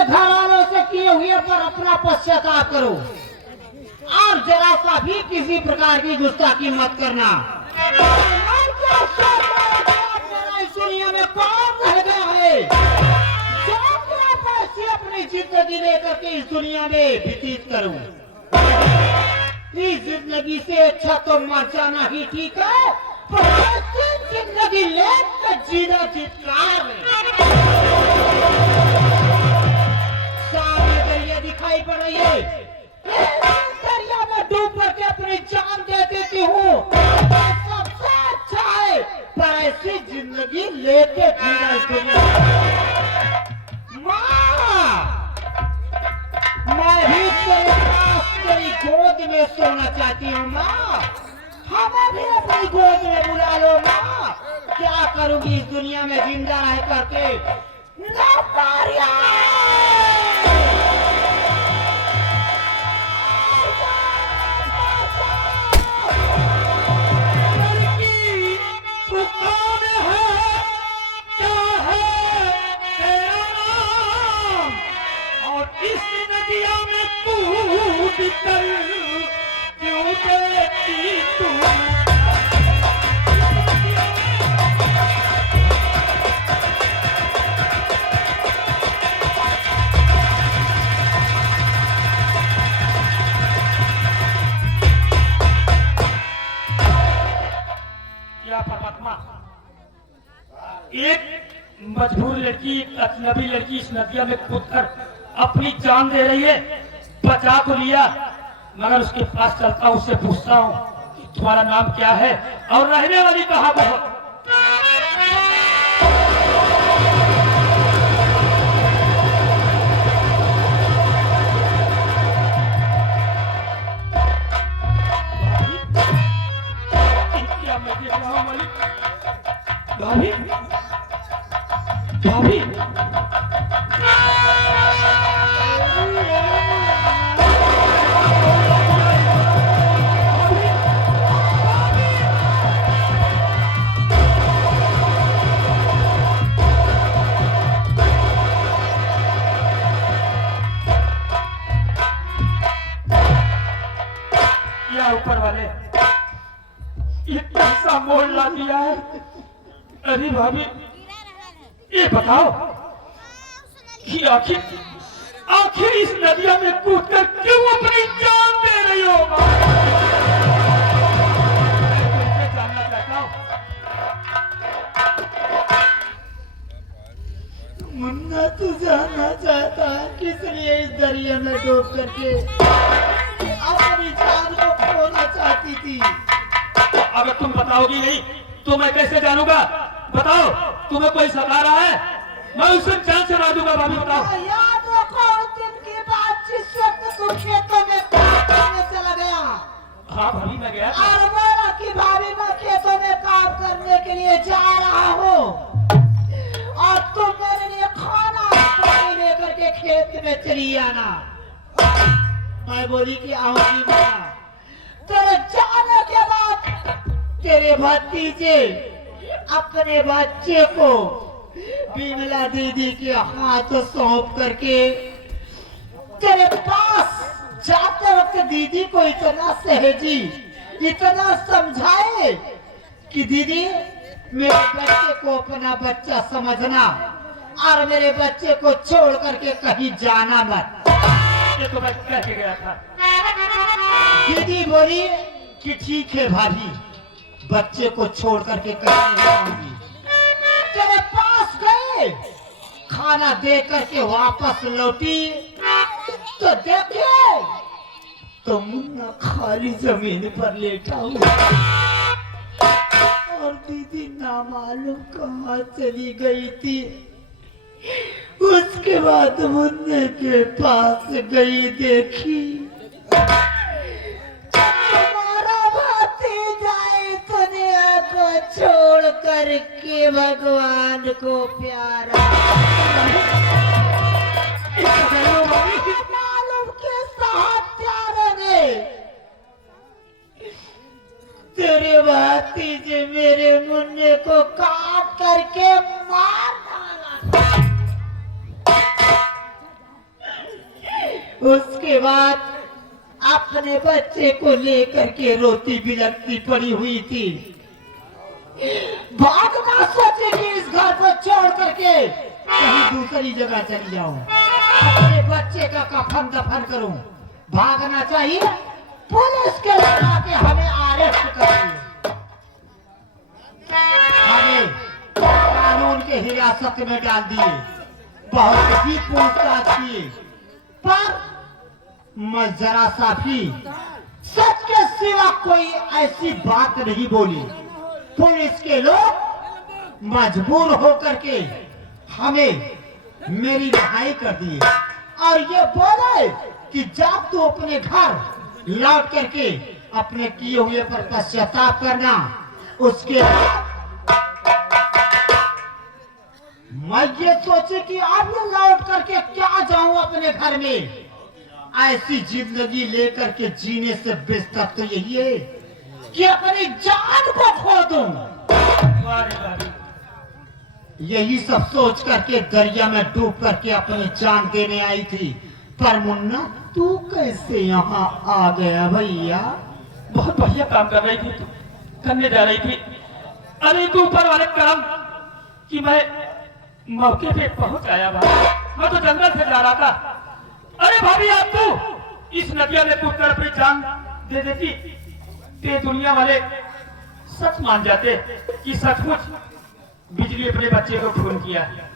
अपने घर वालों से किए हुए पर अपना पश्चाताप करो और जरा सा भी किसी प्रकार की गुस्ताखी मत करना। इस दुनिया में कौन रह गया है जो पैसे अपनी जिंदगी लेकर के इस दुनिया में व्यतीत करूं? इस जिंदगी से अच्छा तो मर जाना ही ठीक है, पर ऐसी जिंदगी लेकर जीना धिक्कार है। सामने दरिया दिखाई पड़ रही है, दरिया में डूब करके अपनी जान दे देती हूँ, सबसे अच्छा है, पर ऐसी जिंदगी लेके जीना इस दुनिया में। माँ, मैं भी तेरे पास तेरी गोद में सोना चाहती हूँ माँ, हमें भी अपनी गोद में बुला लो माँ। क्या करूँगी इस दुनिया में जिंदा रह करके? परमात्मा, एक मजबूर लड़की, एक अजनबी लड़की इस नदिया में कूदकर अपनी जान दे रही है। बचा तो लिया, मगर उसके पास चलता हूँ, उससे पूछता हूँ कि तुम्हारा नाम क्या है और रहने वाली कहाँ पर हो? भाभी, भाभी, या ऊपर वाले ये कैसा मोड़ ला दिया है? अरे भाभी, ये बताओ कि आखिर इस नदिया में कूदकर क्यों अपनी जान दे रही हो? जानना चाहता हूँ। मुन्ना, तू जानना चाहता है किस लिए इस दरिया में डूब करके अपनी जान को खोना चाहती थी? अगर तुम बताओगी नहीं तो मैं कैसे जानूंगा? बताओ, तुम्हें कोई सता रहा है? मैं उसे जान से मार दूंगा। भाभी बताओ। याद रखो उस दिन की बात जिस वक्त तुम खेतों में काम करने चला गया। हाँ भाभी, मैं गया था। और बोला कि भाभी मैं खेतों में काम करने के लिए जा रहा हूँ और तुम मेरे लिए खाना पानी लेकर के खेत में चली आना। मैं बोली कि आऊंगी माँ। तेरे जाने के बाद तेरे भतीजे अपने बच्चे को बिमला दीदी के हाथ सौंप करके तेरे पास जाते वक्त दीदी को इतना सहजी, इतना समझाए कि दीदी मेरे बच्चे को अपना बच्चा समझना और मेरे बच्चे को छोड़ करके कहीं जाना मत। ये तो मैं कह के गया था। दीदी बोली कि ठीक है भाभी, बच्चे को छोड़ करके कहीं नहीं जाऊंगी। तेरे पास गए, खाना दे करके वापस लौटी तो देखे तो मुन्ना खाली जमीन पर लेटा हुआ और दीदी ना मालूम कहाँ चली गई थी। उसके बाद मुन्ने के पास गई, देखी छोड़ करके भगवान को प्यारा मालूम के साथ प्यारे ने तेरे भतीजे मेरे मुन्ने को काट करके मार डाला। उसके बाद अपने बच्चे को लेकर के रोती बिलखती पड़ी हुई थी। भागना सोचे कि इस घर को छोड़ करके कहीं दूसरी जगह चली जाऊं, अपने बच्चे का कफन दफन करूं। भागना चाहिए, पुलिस के लगा के हमें अरेस्ट कर दिए, हमें कानून के हिरासत में डाल दिए, बहुत ही पूछताछ की, पर मैं जरा सा भी सच के सिवा कोई ऐसी बात नहीं बोली। पुलिस के लोग मजबूर होकर के हमें मेरी रिहाई कर दिए और ये बोले कि जब तू अपने घर लौट करके अपने किए हुए पर पश्चाताप करना, उसके बाद मैं ये सोचे कि अब लौट करके क्या जाऊं अपने घर में। ऐसी जिंदगी लेकर के जीने से बेहतर तो यही है कि अपनी जान को खो दूं। यही सब सोच करके दरिया में डूब करके अपनी जान देने आई थी। पर मुन्ना, तू कैसे यहाँ आ गया भैया? बहुत बढ़िया काम कर रही थी, तू करने जा रही थी। अरे तू ऊपर वाले करम कि मैं मौके पे पहुंच आया भाई। मैं तो जंगल से जा रहा था। अरे भाभी, आप तू इस नदिया में कूद कर अपनी जान दे देती, ते दुनिया वाले सच मान जाते कि सचमुच बिजली अपने बच्चे को खून किया। देख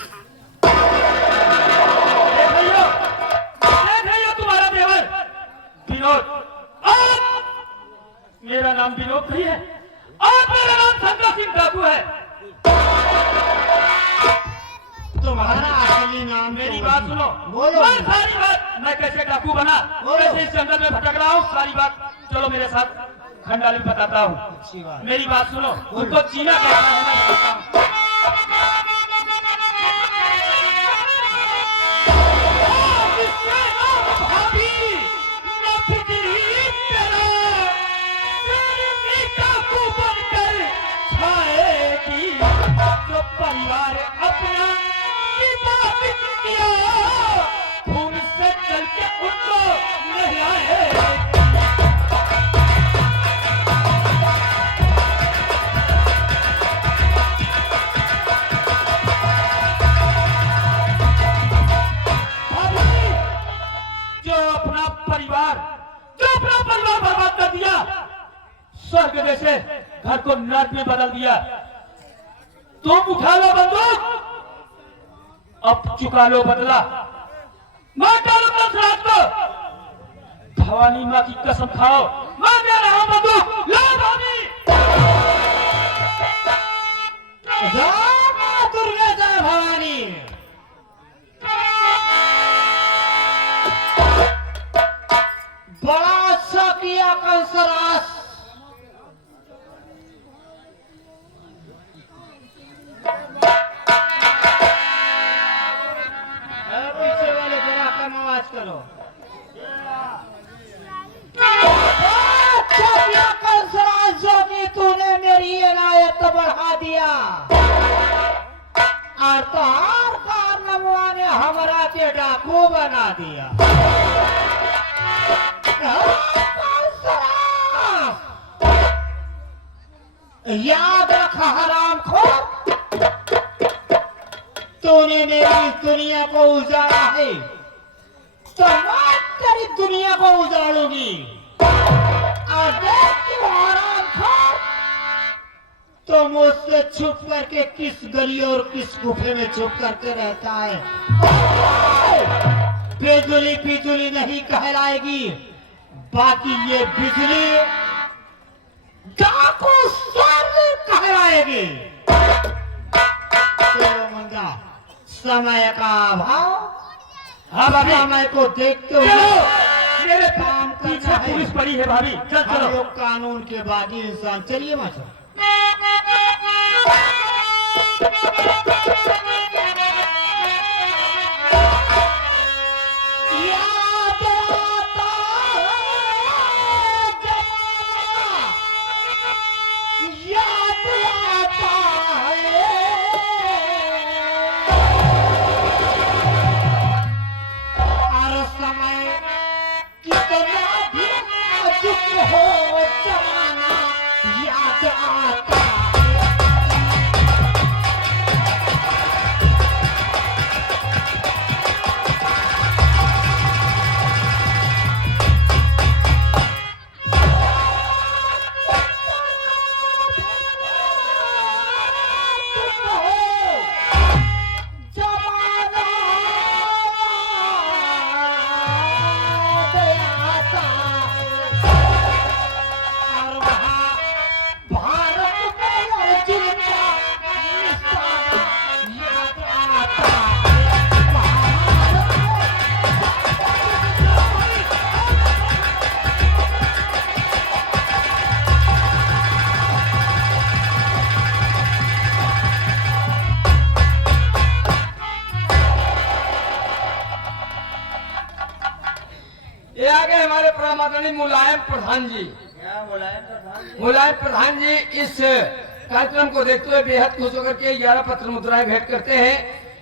रही हो तुम्हारा देवर विनोद। मेरा नाम विनोद नहीं है और मेरा नाम संतोष सिंह डाकू है। तुम्हारा असली नाम? मेरी बात सुनो, बोलो। मैं सारी बात, मैं कैसे डाकू बना, कैसे इस जंगल में भटक रहा हूँ, सारी बात चलो मेरे साथ खंडाली में बताता हूँ। मेरी बात सुनो, उनको जीना कैसा है मैं बताता हूँ। जो परिवार अपना किया खून से चल के उनको नहीं आए। जो अपना परिवार बर्बाद कर दिया, स्वर्ग जैसे घर को नर्क में बदल दिया। तुम उठा लो बंदूक, अब चुका लो बदला। मैं डालूंगा रात को, भवानी माँ की कसम खाओ, मैं दे रहा हूं बंदूक। लो भाभी। जय मां दुर्गा, जय भवानी। बड़ा अच्छा किया कंसरास। पीछे वाले जरा कम आवाज करो। अच्छा किया कंसरास जो कि तूने मेरी इनायत बढ़ा दिया और तोहार कारनामा ने हमरा के डाकू बना दिया। याद रख हरामखोर, तूने मेरी दुनिया को उजाड़ा है तो मैं तेरी दुनिया को उजाड़ूंगी। और देख तू हरामखोर, तो मुझसे छुप करके किस गली और किस गुफे में छुप करके रहता है। बिजली बिजली नहीं कहलाएगी, बाकी ये बिजली डाकू सर्व कहलाएगी। चलो मंगा, समय का अभाव, हाँ भाभी, समय को देखते हुए मेरे काम पीछे करना है। पुलिस पड़ी है भाभी, चल हम चलो। लोग कानून के बागी इंसान। चलिए माचो। याद आता है जमाना, याद आता है। और समय ये आगे हमारे परम आदरणीय मुलायम प्रधान जी। मुलायम प्रधान जी इस कार्यक्रम को देखते हुए बेहद खुश होकर के 11 पत्र मुद्राएं भेंट करते हैं।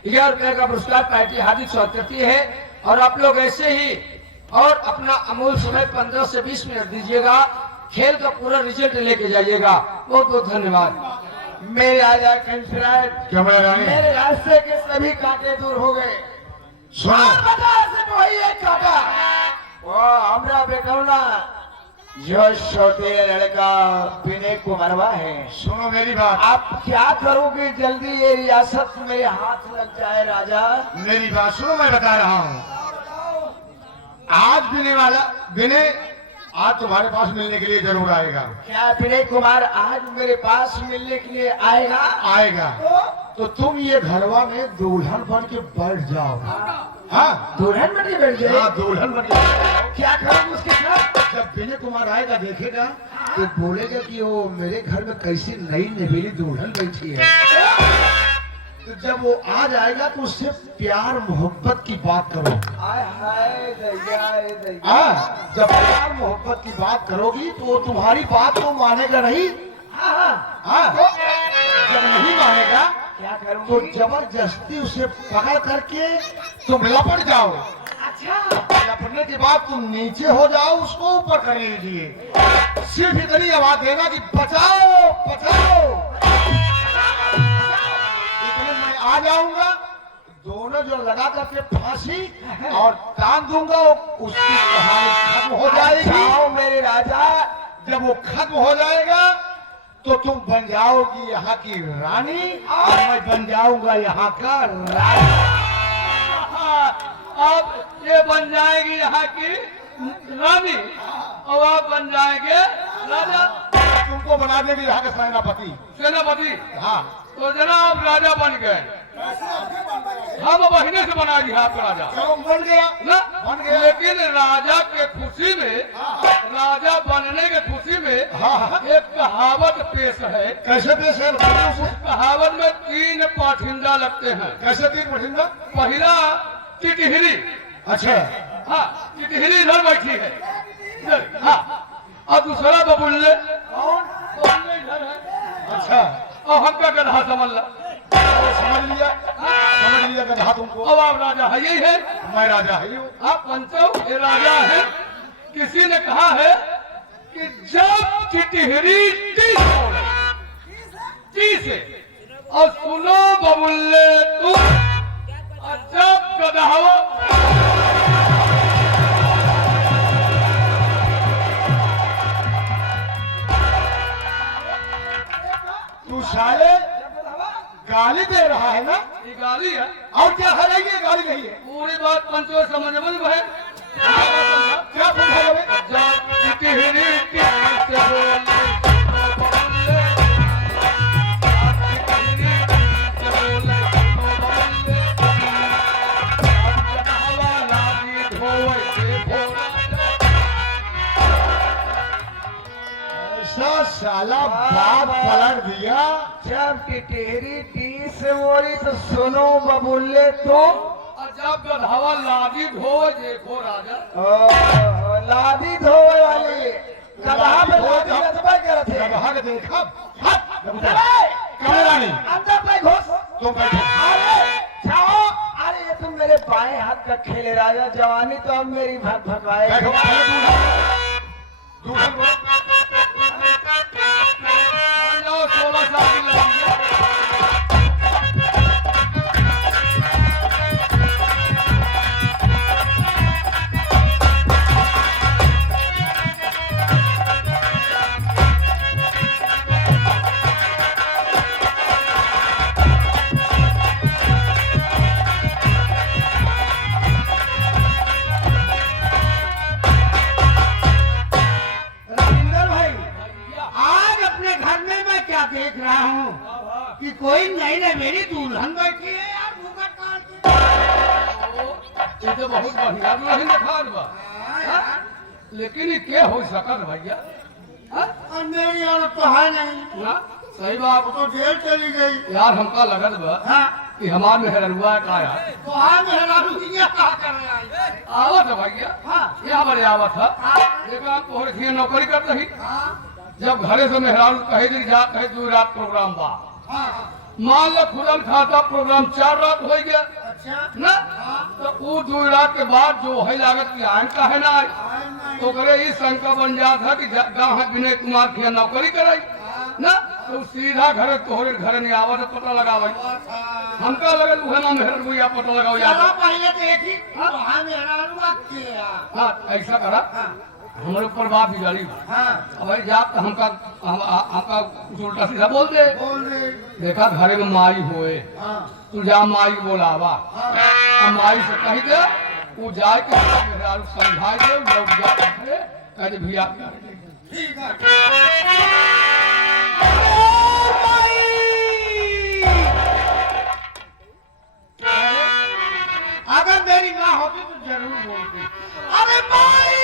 11 रुपए का पुरस्कार पार्टी हार्दिक स्वागत करती है। और आप लोग ऐसे ही और अपना अमूल्य समय 15 से 20 मिनट दीजिएगा, खेल का पूरा रिजल्ट लेके जाइएगा। बहुत बहुत धन्यवाद। मेरे राजा कंसराय क्या मेरा रानी? मेरे रास्ते के सभी कांटे दूर हो गए। सुनो वही एक कांटा वो हमरा बेटौना जो छोटे लड़का विनय कुमारवा है। सुनो मेरी बात, आप क्या करोगे? जल्दी ये रियासत मेरे हाथ लग जाए राजा। मेरी बात सुनो, मैं बता रहा हूँ। आज विनय आज तुम्हारे पास मिलने के लिए जरूर आएगा। क्या विनय कुमार आज मेरे पास मिलने के लिए आएगा? आएगा तो तुम ये घरवा में दुल्हन बन के बैठ जाओ। हाँ, दुल्हन बन के बैठ गए? हाँ, दुल्हन बन के बैठ जाओ। क्या करोगे उसके साथ? जब विनय कुमार आएगा देखेगा तो बोलेगा कि वो मेरे घर में कैसी नई नवेली दुल्हन बैठी है। तो जब वो आ जाएगा तो उससे प्यार मोहब्बत की बात करो। हाय हाय दैया दैया। हाँ, जब प्यार मोहब्बत की बात करोगी तो वो तुम्हारी बात तो मानेगा नहीं। हाँ, जब नहीं मानेगा क्या करूं? तो जबरदस्ती उसे पकड़ करके तुम लपट जाओ। अच्छा, लपटने के बाद तुम नीचे हो जाओ, उसको ऊपर कर लीजिए। सिर्फ इतनी आवाज देना कि बचाओ बचाओ। इतने मैं आ जाऊंगा, दोनों जो लगा करके फांसी और टांग दूंगा, उसकी कहानी खत्म हो जाएगी। आओ मेरे राजा। जब वो खत्म हो जाएगा तो तुम बन जाओगी यहाँ की रानी और मैं बन जाऊंगा यहाँ का राजा। अब ये बन जाएगी यहाँ की रानी और आप बन जाएंगे राजा। तुमको बना देंगे यहाँ का सेनापति। सेनापति? हाँ, तो जनाब राजा बन गए। हम महीने से बना दिया आपका राजा। चलो बन गया ना बन गया। लेकिन राजा के खुशी में, राजा बनने के खुशी में हाँ। एक कहावत पेश है। कैसे पेश है? उस कहावत में 3 पाठिंदा लगते हैं। कैसे तीन पठिंदा? पहला टिटहिरी। अच्छा, हाँ, टिटहिरी इधर बैठी है इधर, हाँ। और दूसरा बबुल्ले। बबुल्ले इधर है। अच्छा, और हमका गधा समझ ला। समझ लिया गधा तुमको। अब आप राजा है, यही है। मैं राजा है हूँ। आप पंचों ये राजा है। किसी ने कहा है कि जब टिटहिरी टी से और सुनो बबुल्ले तुम, और जब गधाओ तू साले गाली दे रहा है ना? ये गाली है। और क्या है? ये गाली नहीं है। पूरी बात पंचों समझ में है। क्या समझा रहे? जब टिटहिरी टी से बोले बबुल्ले, टिटहिरी टी से बोले बबुल्ले, अब गधावा लागी धोए के भोला। ऐसा साला बात पलट दिया। जब टिटहरी टी से बोली तो सुनो बबुल्ले तुम। और जब गधावा लागी धोए देखो राजा। लादी धोए वाली गधा पे लादी रखबा करत है। गधा के देखा अरे, कमरा नहीं। अंदर पे घुस। तुम बैठो। अरे जाओ। अरे ये तुम मेरे बाएं हाथ का खेल है राजा। जवानी तो अब मेरी भगवाए। बैठो, दूल्हन को। 16 साल की लड़की है। रविंदर भाई, आज अपने घर में मैं क्या देख रहा हूँ कि कोई नई नवेली दुल्हन बैठी है यार, मुंह काट के। ये तो बहुत बढ़िया दुल्हन दिखा बा। हाँ? लेकिन ये क्या हो सकत भैया? हाँ? और मेरी और तो है नहीं। ना सही बात। तो जेल चली गई। यार हमका लगत बा हाँ, कि हमार मेहररुआ का यार तो हाँ मेरा रुकिया क्या कर रहा है? आवत है भैया। हाँ, क्या बड़े आवत था देखा तोहरे खिया नौकरी कर रही जब घरे से मेहरारू कहे दिन जा कहे 2 रात प्रोग्राम बा मान लो खुदन खाता प्रोग्राम 4 रात हो गया ना तो वो 2 रात के बाद जो है लागत की आयन का है ना तो करे इस शंका बन जाता था कि गाँव विनय कुमार खिया नौकरी कराई ना तो सीधा घरे तोहरे घरे नहीं आवा तो पता लगावे हमका लगे उहे ना मेहर भैया पता लगाओ यार पहले देखी वहां मेहरारू किया हाँ ऐसा करा हमारे ऊपर बात बिगाड़ी अब भाई जाप हमका हमका उल्टा सीधा बोल दे देखा घरे में माई होए तू जा माई बोलावा अब माई से कही दे वो जाए के मेहरारू समझाए दे लोग जा कहे भैया ठीक है अगर मेरी माँ होती तो जरूर बोलती अरे माई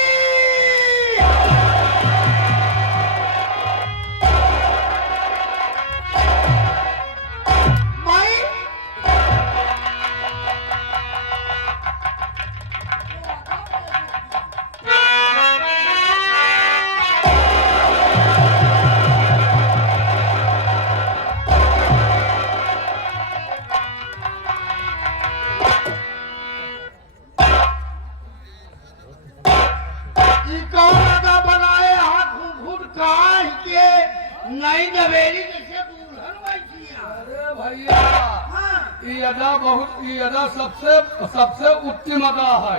माई नई नवेली जैसे दुल्हन बैठी अरे भैया ये अदा सबसे उत्तम अदा है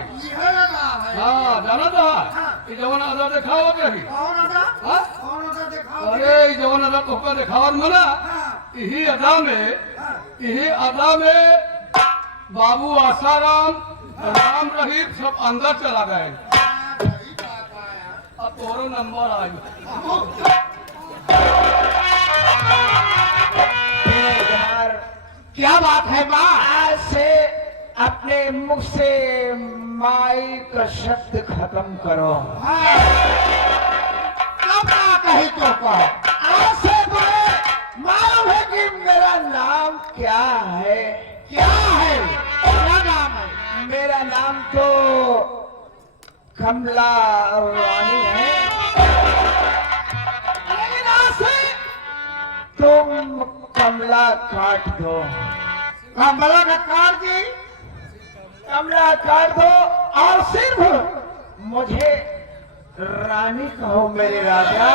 हाँ जाना था ये जवन अदा दिखावत रही अरे ये जवन अदा तोहका दिखावत मना यही अदा में बाबू आसाराम राम रहीम सब अंदर चला गए अब तोरो नंबर आयु क्या बात है माँ आज से अपने मुख से माई का शब्द खत्म करो कब ना कही तो कहो आज से तुम्हें मालूम है कि मेरा नाम क्या है क्या नाम है मेरा नाम तो कमला रानी है लेकिन आज से तुम कमला काट दो कमला का काट दी कमला काट दो और सिर्फ मुझे रानी कहो मेरे राजा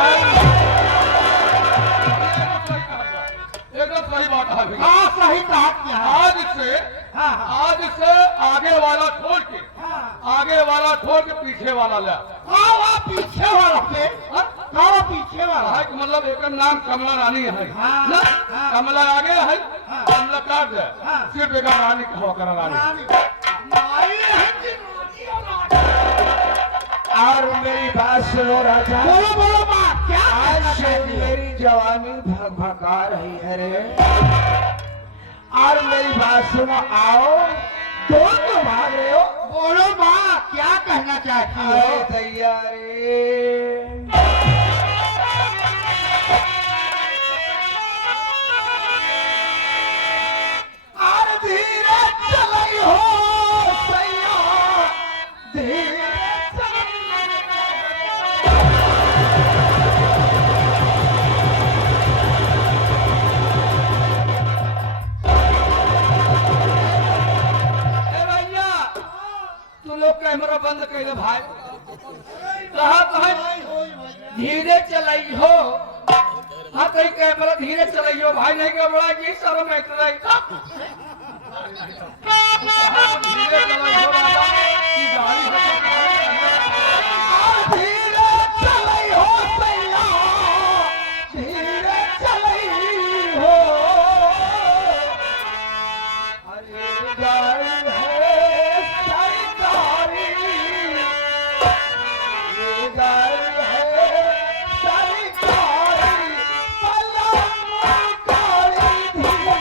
एकदम सही बात है भैया हाँ सही कहा क्या है आज से आगे वाला छोड़ के पीछे वाला ले वहाँ पीछे वाला पे कहाँ पीछे वाला है कि मतलब एक नाम कमला रानी है हाँ, ना हाँ। कमला आगे है कमला काट दे सिर्फ एक रानी कहो कर रानी माई है कि रानी और रानी? और मेरी बात सुनो राजा बोलो बोलो माँ क्या आज कहना से चाहती हो? मेरी जवानी भका रही है रे और मेरी बात सुनो आओ तुम तो भाग रहे हो बोलो माँ क्या कहना चाहती अरे हो तैयारी और धीरे चलाई हो सैया धीरे तू लोग कैमरा बंद कर दे भाई कहा धीरे चलाई हो हाँ कहीं कैमरा धीरे चलाइयो भाई नहीं घबरा जी सर में इतना धीरे चलाइयो राजा की गाड़ी धीरे चलाई हो सैया धीरे चलाई हो अरे गाड़ी है सरकारी ये गाड़ी है सरकारी पलंग गाड़ी धीरे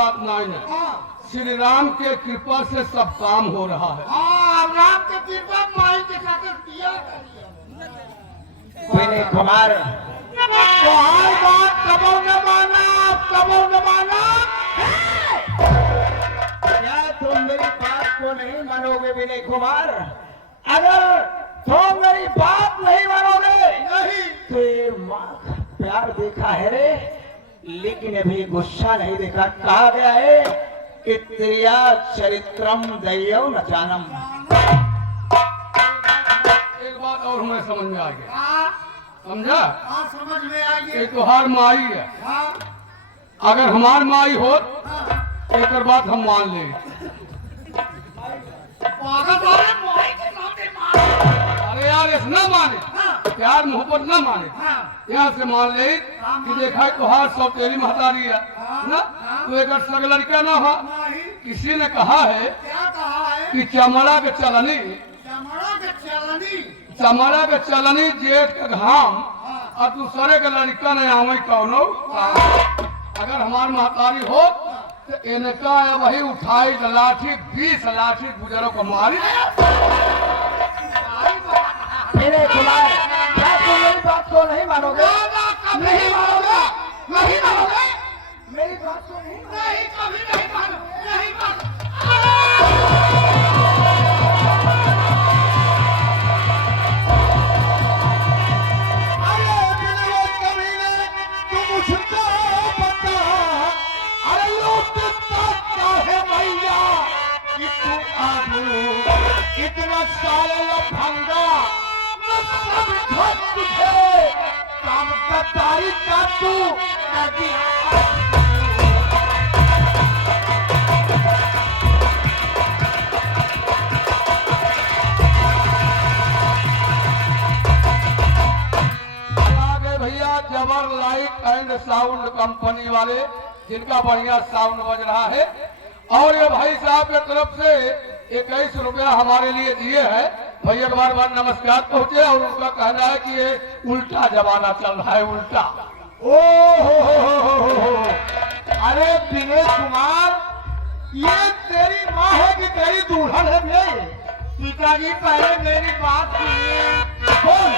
बात नहीं है। हाँ श्री राम के कृपा से सब काम हो रहा है। हाँ राम के कृपा माई के साथ दिया विनय कुमार तो हर बात कबो न माना, कबो न माना। क्या तुम मेरी बात को नहीं मानोगे विनय कुमार? अगर तुम मेरी बात नहीं मानोगे नहीं तो ये माँ का प्यार देखा है रे, लेकिन अभी गुस्सा नहीं देखा। कहा गया है कि त्रिया चरित्रम दैयो न जानम। एक बात और हमें समझ में आ गया, हाँ समझा? हाँ समझ में आ गया। ये तुहार माई है, हाँ अगर हमार माई हो हाँ एक बात हम मान ले। पागल वाले माई के सामने मार। अरे यार इस न माने, हाँ प्यार मोहब्बत न माने, हाँ यहाँ से मान ले कि देखा है तुहार सब तेरी महतारी है ना, तो एक सग लड़का ना हो। नहीं किसी ने कहा है क्या कहा है? कि चमड़ा के चलनी, चमड़ा के चलनी। चमड़ा के चलनी जेठ के घाम और दूसरे के लड़का ने आवे कौनो। अगर हमार महतारी हो तो इनका वही उठाई लाठी 20 लाठी गुजरों को मारी। विनय कुमार क्या तुम मेरी बात को नहीं मानोगे? नहीं मानोगे, नहीं मानोगे, मेरी बात को नहीं नहीं कभी नहीं मानो, नहीं मानो। अरे बिना कमीने तुम मुझको बता, अरे लूटता चाहे भैया कि तू आलू इतना साल लफंगा न समझो तुझे काम का तारीख का तू कर दिया। आगे भैया जबर लाइट एंड साउंड कंपनी वाले जिनका बढ़िया साउंड बज रहा है, और ये भाई साहब की तरफ से 21 रुपया हमारे लिए दिए हैं। भैया के बार बार नमस्कार पहुंचे, और उनका कहना है कि ये उल्टा जमाना चल रहा है, उल्टा। ओ हो। अरे विनय कुमार ये तेरी माँ है कि तेरी दुल्हन है बे? पिताजी पहले मेरी बात सुनिए। कौन?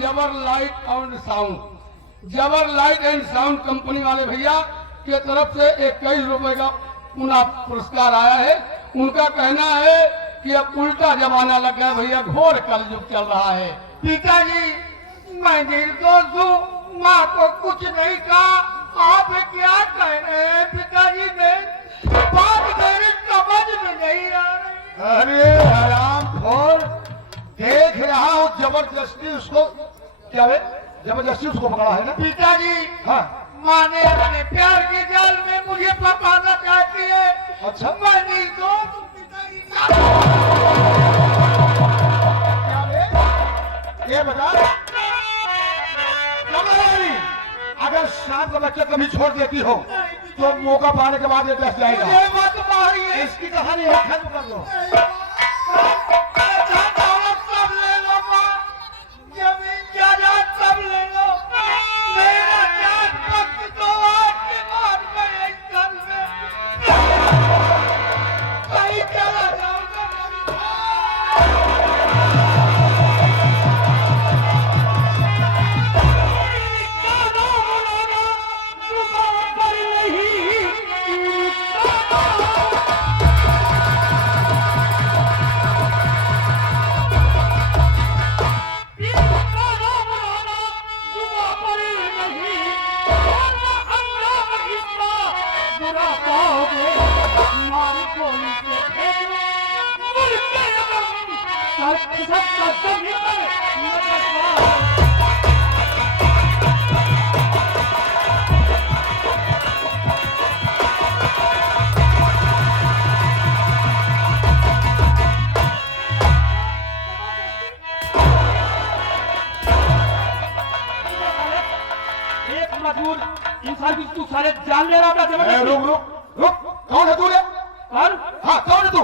जबर लाइट एंड साउंड, जबर लाइट एंड साउंड कंपनी वाले भैया के तरफ से 21 रुपए का पुनः पुरस्कार आया है। उनका कहना है कि अब उल्टा जमाना लग गया भैया, घोर कलयुग चल रहा है। पिताजी मैं निर्दोष हूँ, माँ को कुछ नहीं कहा, आप क्या कह रहे हैं? पिताजी ने बात मेरे समझ में नहीं आ रही। अरे हराम खोर, देख रहा हूँ जबरदस्ती उसको, क्या है जबरदस्ती उसको पकड़ा है ना? पिताजी हाँ माँ ने अपने प्यार के जाल में मुझे फंसाना चाहती है। अच्छा। मैं निर्दोष हूँ पिताजी। क्या है? ये बता कमल, अगर शाम का बच्चा कभी छोड़ देती हो तो मौका पाने के बाद ये दस जाएगा। मुझे मत मारिए। इसकी कहानी है, खत्म कर दो। सब ले लो माँ, जमीन जायदाद सब ले लो, मेरा जान वक्त तो आज के बाद में एक घर में कहीं चला जाऊंगा। मेरी पाओगे मारी गोली से फेंक लो मुर्गे सबका जमीन पर नजर पाओ एक मजबूर इंसान की तू सारे जान ले रहा था रुक रुक रुक, कौन है तू रे? और हाँ, कौन है तू?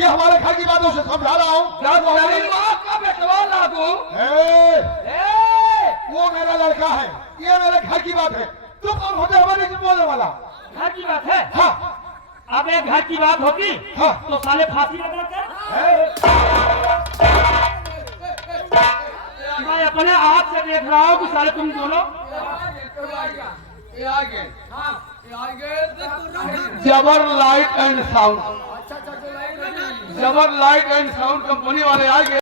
ये हमारे घर की बात है, उसे समझा रहा हूँ। का बेटवा लागू वो मेरा लड़का है, ये मेरे घर की बात है। तू कौन होते हमारे से बोलने वाला? घर की बात है हाँ अब एक घर की बात होती हाँ। तो साले फांसी लगा कर मैं अपने आप से देख रहा हूँ कि साले तुम दोनों जबर लाइट एंड साउंड, जबर लाइट एंड साउंड कंपनी वाले आए।